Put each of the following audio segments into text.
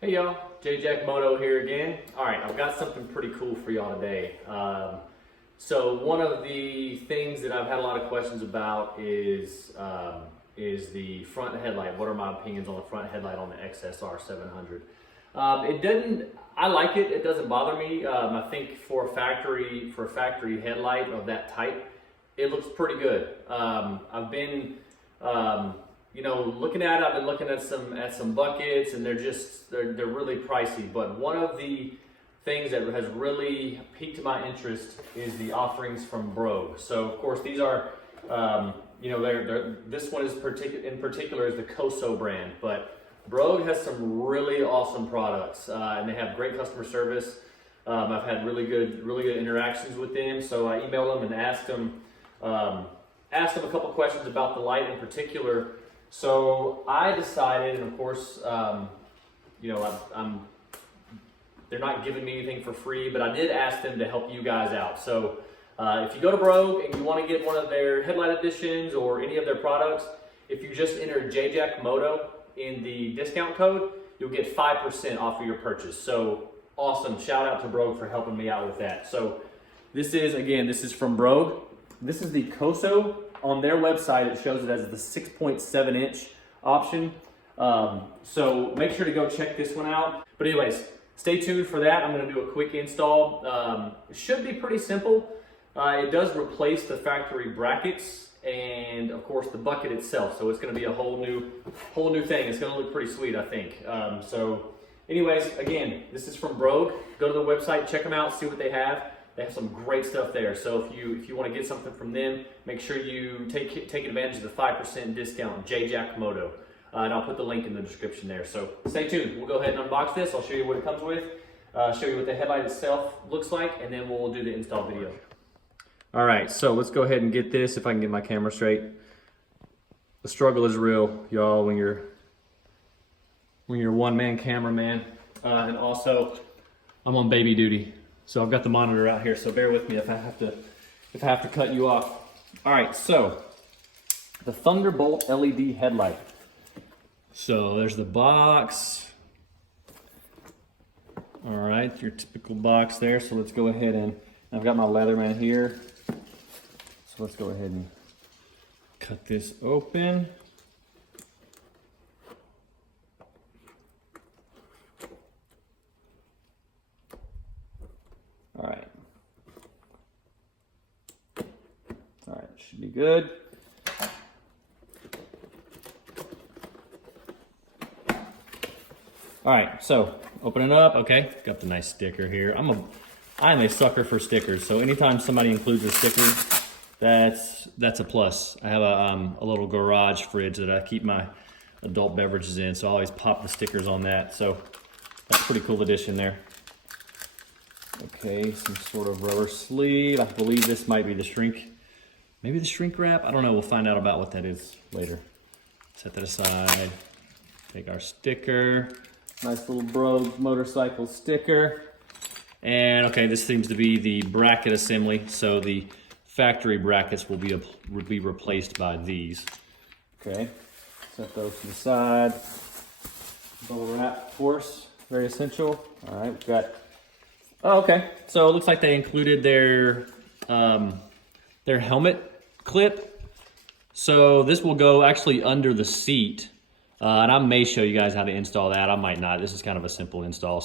Hey y'all, J-Jack Moto here again. Alright, I've got something pretty cool for y'all today. So one of the things that I've had a lot of questions about is the front headlight. What are my opinions on the front headlight on the XSR700? I like it, it doesn't bother me. I think for a factory headlight of that type, it looks pretty good. I've been looking at it, I've been looking at some buckets, and they're really pricey. But one of the things that has really piqued my interest is the offerings from Brogue. So of course these are, this one is in particular is the Koso brand, but Brogue has some really awesome products, and they have great customer service. I've had really good interactions with them. So I emailed them and asked them a couple questions about the light in particular. So I decided, and of course, they're not giving me anything for free, but I did ask them to help you guys out. So if you go to Brogue and you want to get one of their headlight editions or any of their products, if you just enter JJack Moto in the discount code, you'll get 5% off of your purchase. So awesome. Shout out to Brogue for helping me out with that. So this is from Brogue. This is the Koso. On their website, it shows it as the 6.7 inch option. So make sure to go check this one out. But anyways, stay tuned for that. I'm gonna do a quick install. It should be pretty simple. It does replace the factory brackets and of course the bucket itself. So it's gonna be a whole new thing. It's gonna look pretty sweet, I think. So anyways, again, this is from Brogue. Go to the website, check them out, see what they have. They have some great stuff there. So if you want to get something from them, make sure you take advantage of the 5% discount, JJack Moto. And I'll put the link in the description there. So stay tuned. We'll go ahead and unbox this. I'll show you what it comes with, show you what the headlight itself looks like, and then we'll do the install video. All right, so let's go ahead and get this, if I can get my camera straight. The struggle is real, y'all, when you're one-man cameraman. And also, I'm on baby duty. So I've got the monitor out here, so bear with me if I have to cut you off. All right, so the Thunderbolt LED headlight. So there's the box. All right, your typical box there. So let's go ahead and I've got my Leatherman here. So let's go ahead and cut this open. All right, should be good. All right, so open it up. Okay, got the nice sticker here. I am a sucker for stickers. So anytime somebody includes a sticker, that's a plus. I have a little garage fridge that I keep my adult beverages in, so I always pop the stickers on that. So that's a pretty cool addition there. Okay, some sort of rubber sleeve. I believe this might be the shrink. Maybe the shrink wrap? I don't know. We'll find out about what that is later. Set that aside. Take our sticker. Nice little Brogue motorcycle sticker. And okay, this seems to be the bracket assembly. So the factory brackets will be replaced by these. Okay, set those to the side. Bubble wrap, of course, very essential. All right, we've got. Oh, okay. So it looks like they included their helmet clip. So this will go actually under the seat. And I may show you guys how to install that. I might not. This is kind of a simple install.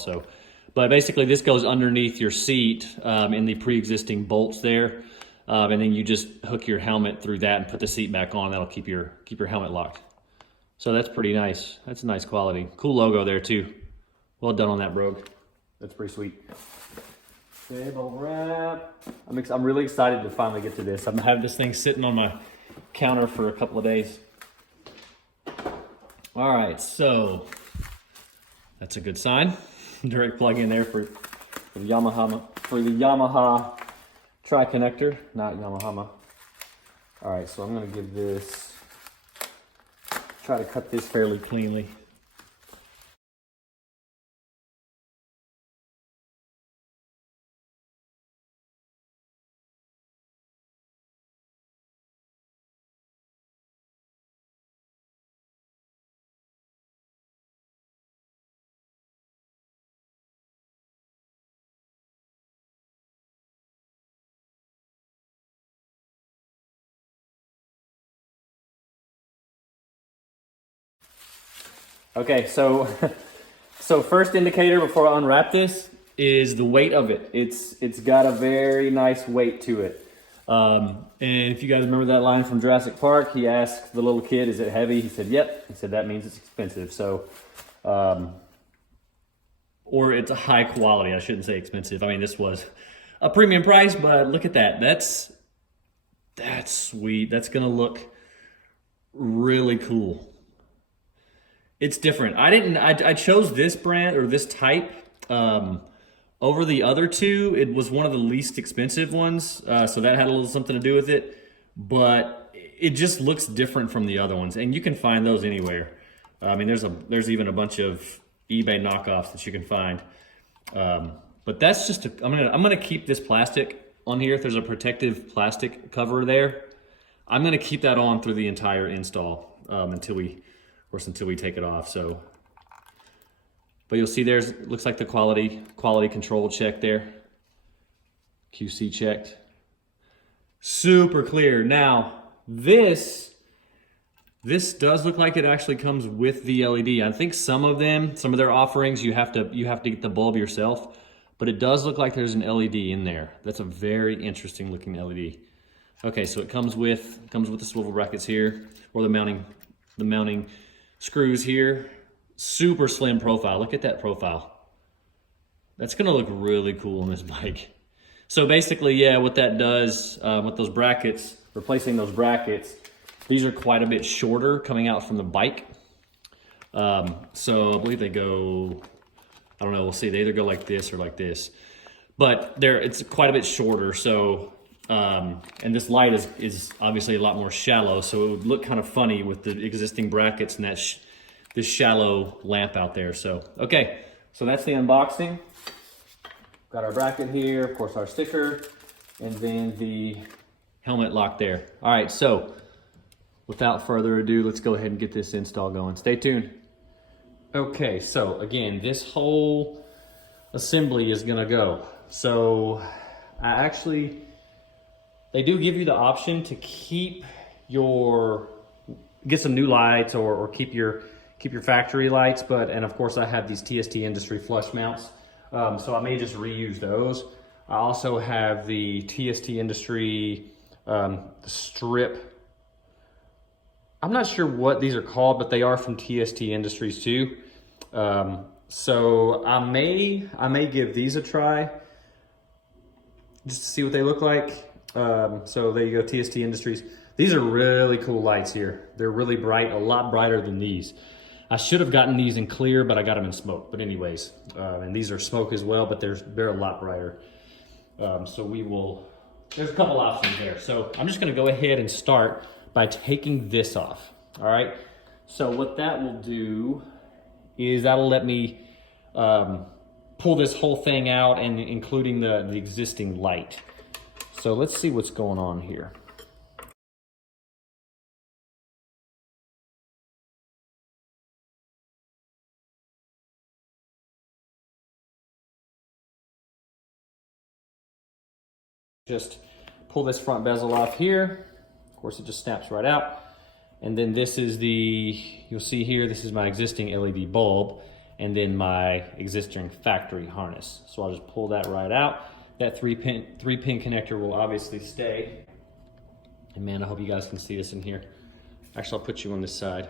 But basically this goes underneath your seat in the pre-existing bolts there. And then you just hook your helmet through that and put the seat back on. That'll keep your helmet locked. So that's pretty nice. That's a nice quality. Cool logo there too. Well done on that, Brogue. That's pretty sweet. Okay, bubble wrap. I'm really excited to finally get to this. I've had this thing sitting on my counter for a couple of days. All right, so that's a good sign. Direct plug in there for the Yamaha tri-connector, not Yamaha. All right, so I'm gonna try to cut this fairly cleanly. Okay, so so first indicator before I unwrap this is the weight of it. It's got a very nice weight to it. And if you guys remember that line from Jurassic Park, he asked the little kid, "Is it heavy?" He said, "Yep." He said that means it's expensive. So, or it's a high quality. I shouldn't say expensive. I mean, this was a premium price, but look at that. That's sweet. That's gonna look really cool. It's different. I chose this brand or this type over the other two. It was one of the least expensive ones, so that had a little something to do with it. But it just looks different from the other ones, and you can find those anywhere. I mean, there's even a bunch of eBay knockoffs that you can find. But that's just I'm gonna keep this plastic on here. If there's a protective plastic cover there, I'm gonna keep that on through the entire install until we take it off. So, but you'll see looks like the quality control check there. QC checked. Super clear. Now, this does look like it actually comes with the LED. I think some of their offerings, you have to get the bulb yourself, but it does look like there's an LED in there. That's a very interesting looking LED. Okay, so it comes with the swivel brackets here, or the mounting screws here. Super slim profile. Look at that profile. That's gonna look really cool on this bike. So basically, yeah, what that does with those brackets, replacing those brackets, these are quite a bit shorter coming out from the bike. So I believe they go, I don't know, we'll see. They either go like this or like this. But it's quite a bit shorter. So, and this light is obviously a lot more shallow. So it would look kind of funny with the existing brackets and this shallow lamp out there. So, okay, so that's the unboxing. Got our bracket here, of course our sticker, and then the helmet lock there. All right, so without further ado, let's go ahead and get this install going. Stay tuned. Okay, so again, this whole assembly is gonna go. So they do give you the option to get some new lights or keep your factory lights, and of course I have these TST Industry flush mounts, so I may just reuse those. I also have the TST Industry strip. I'm not sure what these are called, but they are from TST Industries too. So I may give these a try just to see what they look like. So there you go, TST Industries. These are really cool lights here. They're really bright, a lot brighter than these. I should have gotten these in clear, but I got them in smoke. But anyways, and these are smoke as well, but they're a lot brighter. So there's a couple options there. So I'm just gonna go ahead and start by taking this off, all right? So what that will do is that'll let me pull this whole thing out, and including the existing light. So let's see what's going on here. Just pull this front bezel off here. Of course, it just snaps right out. And then this is you'll see here, this is my existing LED bulb, and then my existing factory harness. So I'll just pull that right out. That three pin connector will obviously stay. And man, I hope you guys can see this in here. Actually, I'll put you on this side.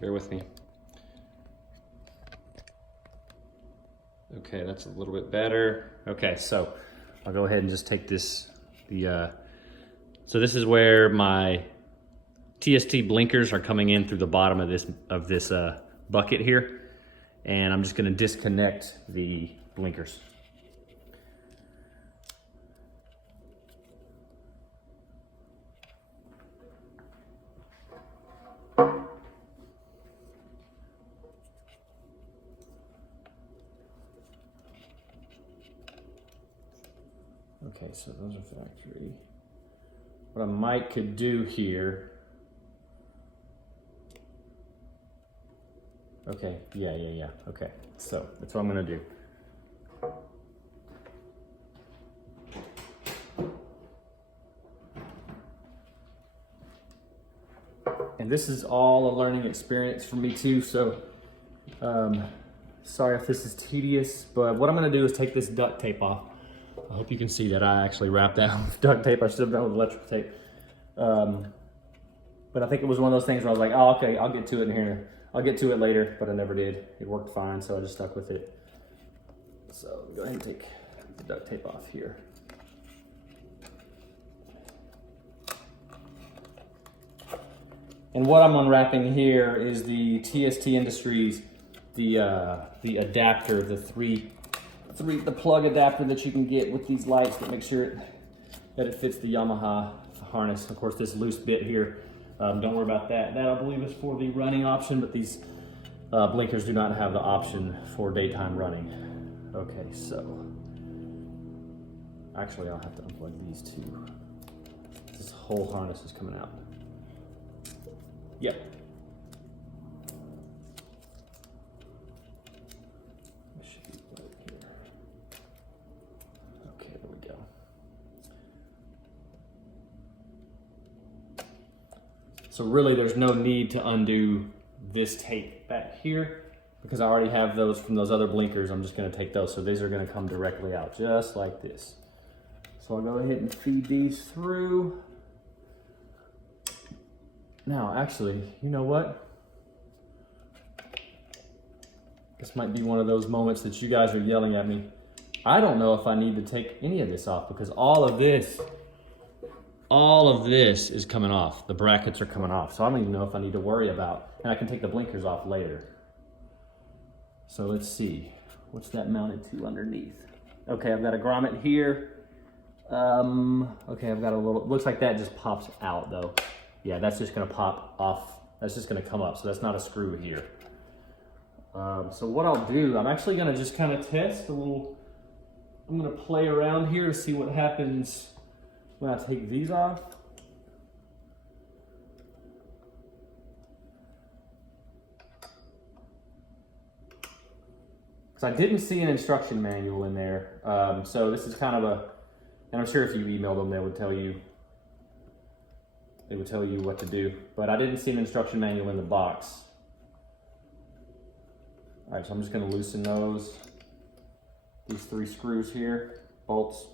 Bear with me. Okay, that's a little bit better. Okay, so I'll go ahead and just take this, so this is where my TST blinkers are coming in through the bottom of this bucket here. And I'm just gonna disconnect the blinkers. Okay, so those are factory. What I could do here. Okay, yeah. Okay, so that's what I'm gonna do. And this is all a learning experience for me too, so sorry if this is tedious, but what I'm gonna do is take this duct tape off. I hope you can see that I actually wrapped that with duct tape. I should have done it with electrical tape. But I think it was one of those things where I was like, oh, okay, I'll get to it in here. I'll get to it later, but I never did. It worked fine, so I just stuck with it. So go ahead and take the duct tape off here. And what I'm unwrapping here is the TST Industries, the adapter, the plug adapter that you can get with these lights that make sure that it fits the Yamaha harness. Of course, this loose bit here, don't worry about that. That I believe is for the running option, but these blinkers do not have the option for daytime running. Okay, so actually I'll have to unplug these two. This whole harness is coming out. Yep. Should be right here. Okay, there we go. So really there's no need to undo this tape back here because I already have those from those other blinkers. I'm just gonna take those. So these are gonna come directly out just like this. So I'll go ahead and feed these through. Now, actually, you know what? This might be one of those moments that you guys are yelling at me. I don't know if I need to take any of this off because all of this is coming off. The brackets are coming off. So I don't even know if I need to worry about, and I can take the blinkers off later. So let's see, what's that mounted to underneath? Okay, I've got a grommet here. Okay, I've got a little, looks like that just pops out though. Yeah, that's just gonna pop off. That's just gonna come up, so that's not a screw here. So what I'll do, I'm actually gonna just kind of test a little, I'm gonna play around here to see what happens when I take these off. Because I didn't see an instruction manual in there. So this is kind of a, and I'm sure if you emailed them, they would tell you what to do, but I didn't see an instruction manual in the box. All right, so I'm just gonna loosen these 3 screws here, bolts.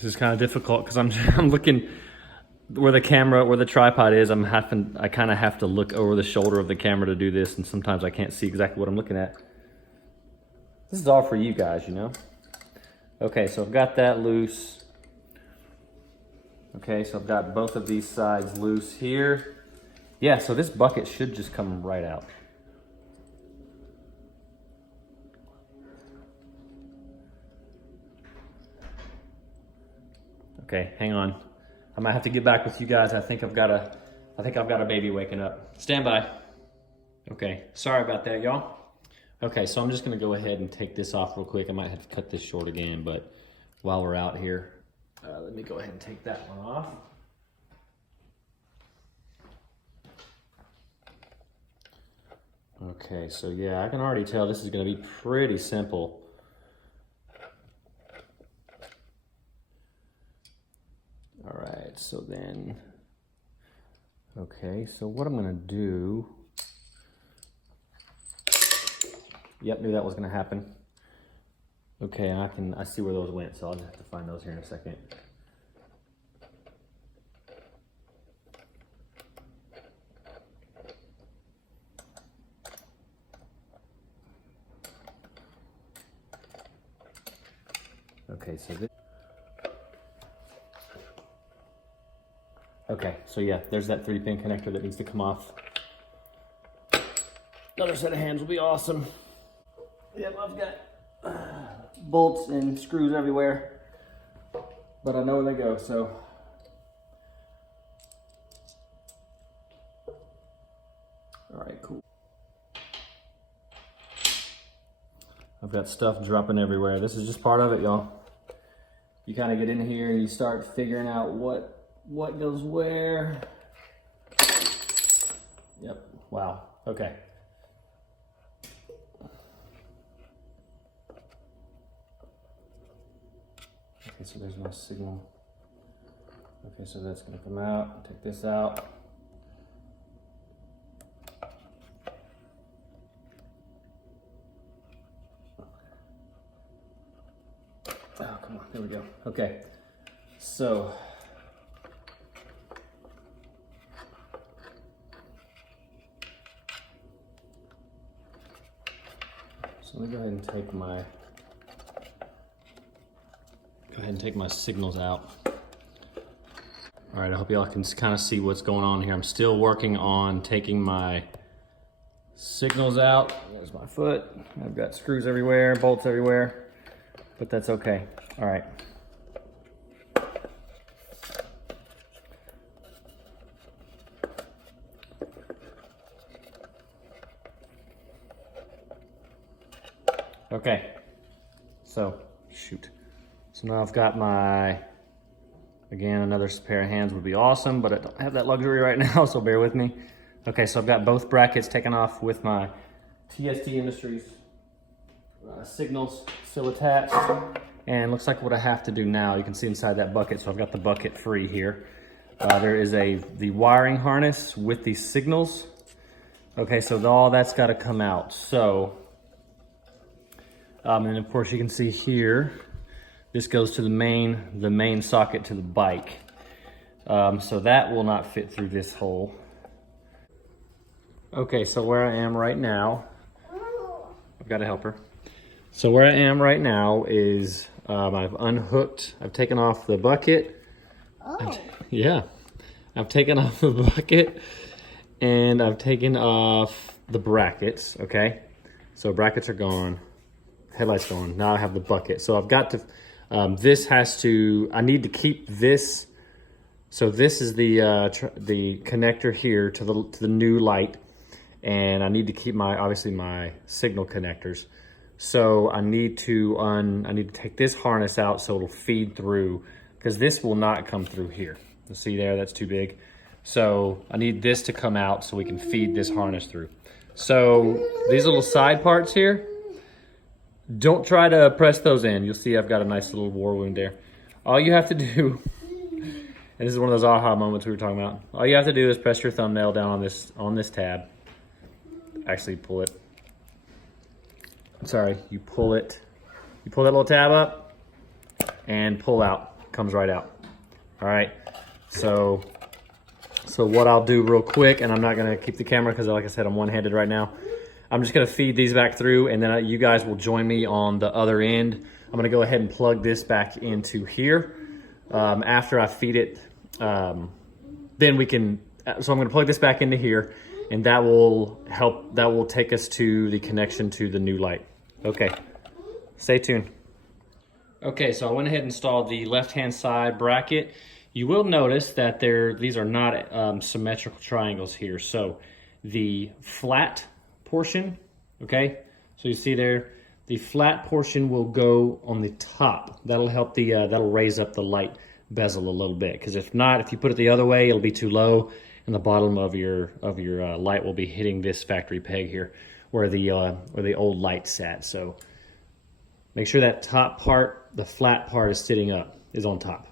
This is kind of difficult because I'm looking where the tripod is. I kind of have to look over the shoulder of the camera to do this, and sometimes I can't see exactly what I'm looking at. This is all for you guys, you know? Okay, so I've got that loose. Okay, so I've got both of these sides loose here. Yeah, so this bucket should just come right out. Okay, hang on. I might have to get back with you guys. I think I've got a baby waking up. Stand by. Okay, sorry about that, y'all. Okay, so I'm just gonna go ahead and take this off real quick. I might have to cut this short again, but while we're out here, let me go ahead and take that one off. Okay, so yeah, I can already tell this is gonna be pretty simple. All right, so then, okay, so what I'm gonna do, yep, knew that was gonna happen. Okay, and I see where those went, so I'll just have to find those here in a second. Okay, so this. Okay, so yeah, there's that 3-pin connector that needs to come off. Another set of hands will be awesome. Yep, I've got bolts and screws everywhere. but I know where they go, so. All right, cool. I've got stuff dropping everywhere. This is just part of it, y'all. You kind of get in here and you start figuring out what goes where. Yep, wow, okay. Okay, so there's my signal. Okay, so that's gonna come out. Take this out. Oh, come on, there we go. Okay, so. So let me go ahead and take my signals out. All right, I hope y'all can kind of see what's going on here. I'm still working on taking my signals out. There's my foot. I've got screws everywhere, bolts everywhere, but that's okay. All right. Okay, so shoot. So now I've got my, again, another pair of hands would be awesome, but I don't have that luxury right now, so bear with me. Okay, so I've got both brackets taken off with my TST Industries signals still attached. And looks like what I have to do now, you can see inside that bucket, so I've got the bucket free here. There is the wiring harness with the signals. Okay, so all that's gotta come out. So, and of course you can see here, this goes to the main socket to the bike. So that will not fit through this hole. Okay, so where I am right now, I've got to help her. So where I am right now is I've unhooked, I've taken off the bucket. Oh. I've taken off the bucket and I've taken off the brackets, okay? So brackets are gone, headlight's gone. Now I have the bucket. So I've got to, I need to keep this. So this is the connector here to the new light, and I need to keep obviously my signal connectors. So I need to take this harness out so it'll feed through, because this will not come through here. You see there, that's too big. So I need this to come out so we can feed this harness through. So these little side parts here, don't try to press those in. You'll see I've got a nice little war wound there. All you have to do, and this is one of those aha moments we were talking about. All you have to do is press your thumbnail down on this tab. Actually pull it. Sorry, you pull it. You pull that little tab up and pull out. Comes right out. All right. So what I'll do real quick, and I'm not gonna keep the camera because like I said, I'm one-handed right now. I'm just gonna feed these back through, and then you guys will join me on the other end. I'm gonna go ahead and plug this back into here. After I feed it, then we can, so I'm gonna plug this back into here, and that will take us to the connection to the new light. Okay, stay tuned. Okay, so I went ahead and installed the left-hand side bracket. You will notice that these are not symmetrical triangles here. So the flat portion, okay, so you see there, the flat portion will go on the top. That'll help that'll raise up the light bezel a little bit, because if not, if you put it the other way, it'll be too low, and the bottom of your light will be hitting this factory peg here, where the old light sat. So make sure that top part, the flat part is sitting up, is on top.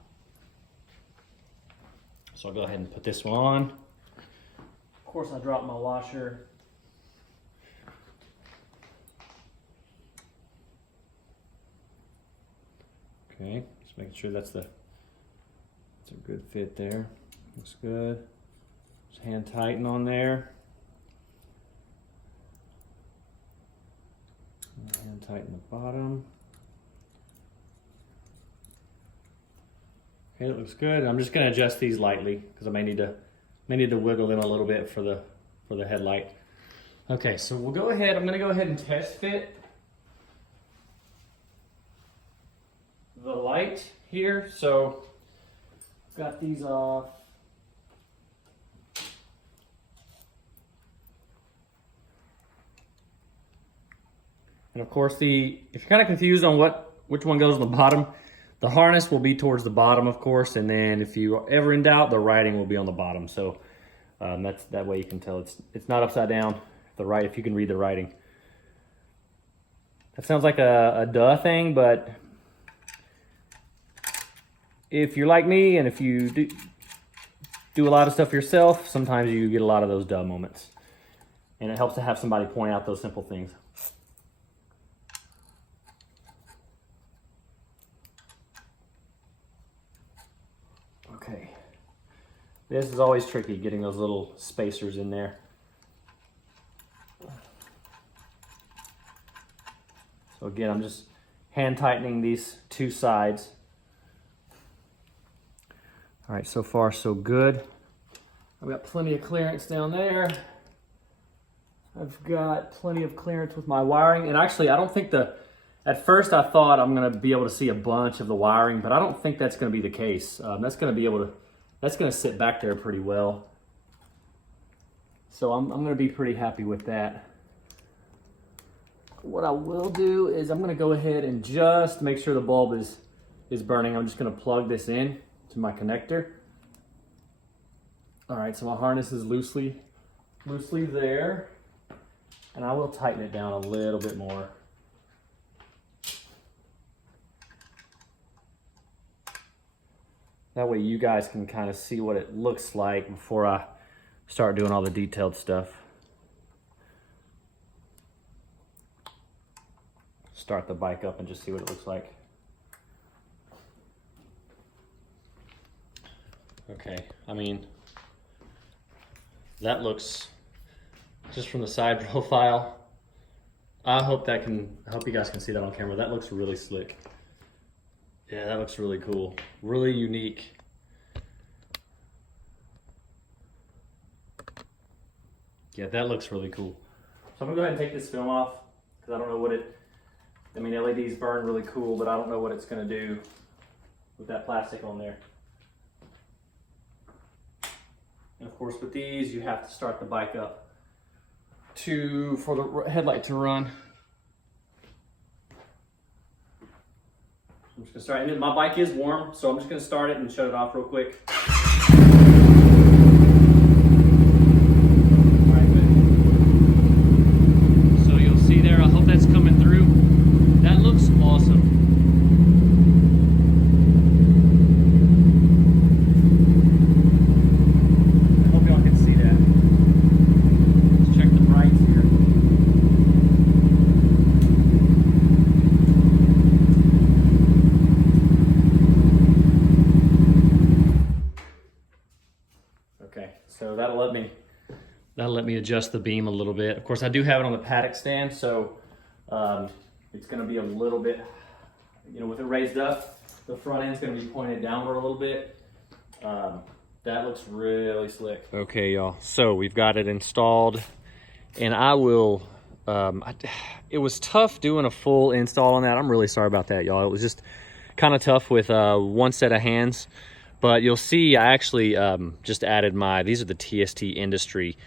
So I'll go ahead and put this one on. Of course, I dropped my washer. Okay, just making sure that's a good fit there. Looks good. Just hand tighten on there. Hand tighten the bottom. Okay, it looks good. I'm just going to adjust these lightly because I may need to wiggle them a little bit for the headlight. Okay, so we'll go ahead. I'm going to go ahead and test fit the light here. So got these off. And of course, if you're kind of confused on which one goes on the bottom, the harness will be towards the bottom, of course, and then if you are ever in doubt, the writing will be on the bottom. So that way you can tell it's not upside down. If you can read the writing. That sounds like a duh thing, but if you're like me and if you do a lot of stuff yourself, sometimes you get a lot of those duh moments, and it helps to have somebody point out those simple things. Okay, this is always tricky, getting those little spacers in there. So again, I'm just hand tightening these two sides. All right, so far so good. I've got plenty of clearance down there. I've got plenty of clearance with my wiring. And actually, I don't think at first I thought I'm gonna be able to see a bunch of the wiring, but I don't think that's gonna be the case. That's gonna sit back there pretty well. So I'm gonna be pretty happy with that. What I will do is I'm gonna go ahead and just make sure the bulb is burning. I'm just gonna plug this in to my connector. All right, so my harness is loosely there, and I will tighten it down a little bit more. That way you guys can kind of see what it looks like before I start doing all the detailed stuff. Start the bike up and just see what it looks like. Okay, I mean, that looks, just from the side profile, I hope you guys can see that on camera. That looks really slick. Yeah, that looks really cool. Really unique. Yeah, that looks really cool. So I'm gonna go ahead and take this film off because I don't know I mean, LEDs burn really cool, but I don't know what it's gonna do with that plastic on there. And of course, with these, you have to start the bike up for the headlight to run. I'm just gonna start, and my bike is warm, so I'm just gonna start it and shut it off real quick. Alright, good. So you'll see there, I hope that's coming through. That looks awesome. I hope y'all can see that. Let's check the brights here. Okay, so that'll let me adjust the beam a little bit. Of course, I do have it on the paddock stand, so it's going to be a little bit, with it raised up, the front end's going to be pointed downward a little bit. That looks really slick. Okay, y'all, so we've got it installed, and I will, it was tough doing a full install on that. I'm really sorry about that, y'all. It was just kind of tough with one set of hands. But you'll see I actually just added these are the TST Industry.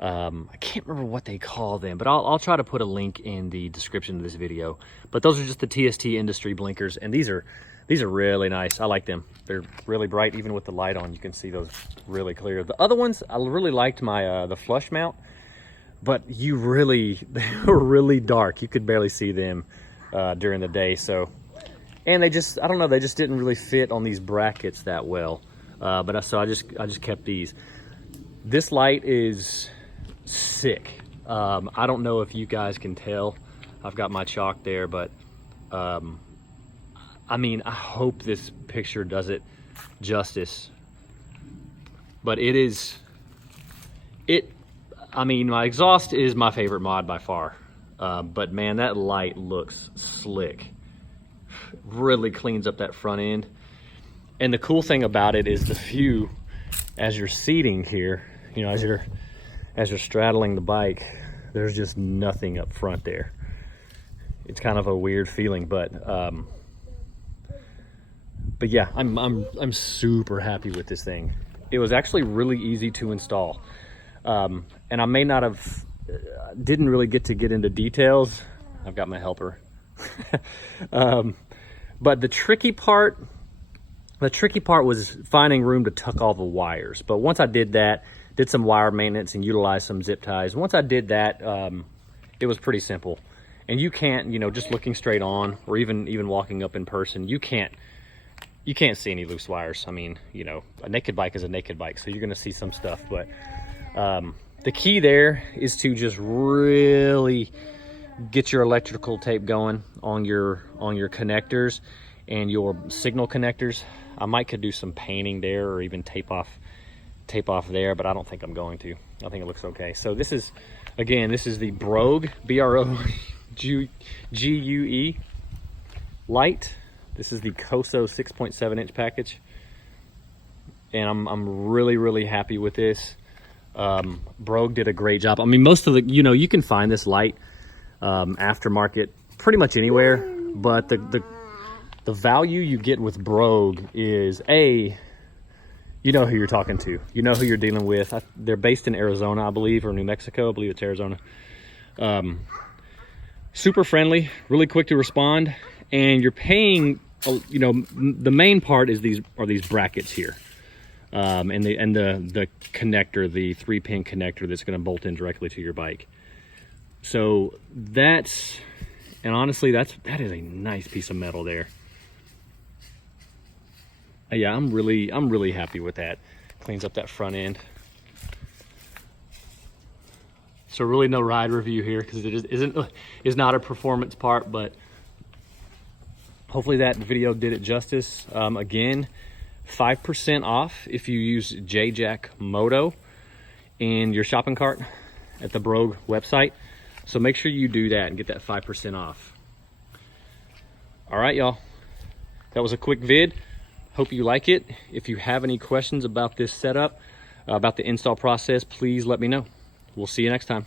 I can't remember what they call them, but I'll try to put a link in the description of this video. But those are just the TST Industry blinkers, and these are really nice. I like them. They're really bright, even with the light on. You can see those really clear. The other ones, I really liked the flush mount, but they were really dark. You could barely see them during the day. So. And I don't know, they just didn't really fit on these brackets that well. So I just kept these. This light is sick. I don't know if you guys can tell. I've got my chalk there, but I mean, I hope this picture does it justice. But I mean, my exhaust is my favorite mod by far. But man, that light looks slick. Really cleans up that front end. And the cool thing about it is the view as you're seating here, as you're straddling the bike, there's just nothing up front there. It's kind of a weird feeling, but But yeah, I'm super happy with this thing. It was actually really easy to install. And I may not have, didn't really get into details. I've got my helper. But the tricky part was finding room to tuck all the wires. But once I did that, did some wire maintenance and utilized some zip ties. Once I did that, it was pretty simple. And you can't, you know, just looking straight on or even walking up in person, you can't see any loose wires. I mean, you know, a naked bike is a naked bike, so you're gonna see some stuff. But the key there is to just really get your electrical tape going on your connectors and your signal connectors. I might could do some painting there or even tape off there, but I don't think I'm going to. I think it looks okay. So this is, again, this is the Brogue, B-R-O-G-U-E light. This is the Coso 6.7 inch package. And I'm really happy with this. Brogue did a great job. I mean, most of the, you know, you can find this light aftermarket pretty much anywhere, but the value you get with Brogue is, A, you know who you're talking to, you know who you're dealing with. They're based in Arizona, I believe, or New Mexico. I believe it's Arizona. Super friendly, really quick to respond, and you're paying, you know, the main part is these brackets here, and the connector, the 3-pin connector that's going to bolt in directly to your bike. So that's, and honestly, that is a nice piece of metal there. Yeah, I'm really happy with that. Cleans up that front end. So really no ride review here because it is not a performance part, but hopefully that video did it justice. Again, 5% off if you use J-Jack Moto in your shopping cart at the Brogue website. So make sure you do that and get that 5% off. All right, y'all. That was a quick vid. Hope you like it. If you have any questions about this setup, about the install process, please let me know. We'll see you next time.